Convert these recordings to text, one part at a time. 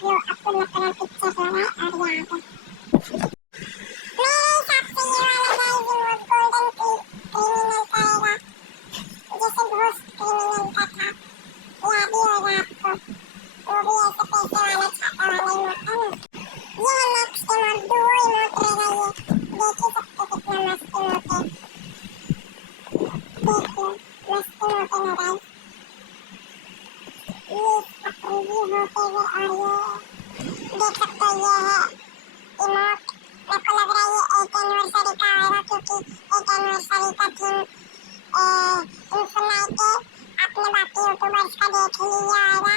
देख लो अपन अपना पिक्चर लगा और यहाँ पे मेरे हिसाब से ये वाला गाइस गोल्डन क्रिमिनल का आएगा, जैसे घोस्ट क्रिमिनल का था, याद ही होगा आपको, वो भी ऐसे पैसे वाला छापा वाला ही होता है ना। ये नेक्स्ट इमोट डुओ इमोट रहेगा, ये देख ही सकते कितना मस्त इमोट है, देख लो मस्त इमोट है ना गाइस। ये इसका प्रीव्यू होते हुए और ये देख सकते हो ये है इमोट। मेरे को लग रहा है ये 8 एनिवर्सरी का आएगा, क्योंकि 8 एनिवर्सरी का थीम इन्फिनाइट आपने बाकी यूट्यूबर्स का देख ही लिया आएगा,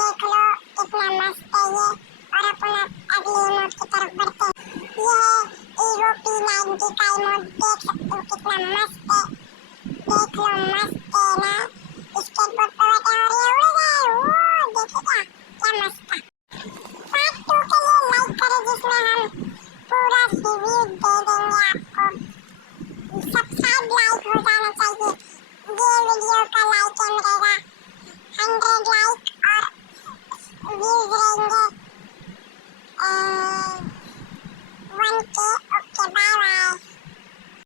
देख लो कितना मस्त है ये। और अपन अगले इमोट की तरफ बढ़ते हैं। ये है ईगो P90 का इमोट, देख सकते हो कितना मस्त है, देख लो मस्त है ना, स्केटबोर्ड पे बैठे और ये उड़ गए, वो देखिएगा क्या मस्त था। पार्ट 2 के लिए लाइक करें जिसमें हम पूरा रिव्यू दे देंगे आपको, सब्सक्राइब लाइक हो जाना चाहिए, ये वीडियो का लाइक एम रहेगा 100 लाइक और व्यूज रहेंगे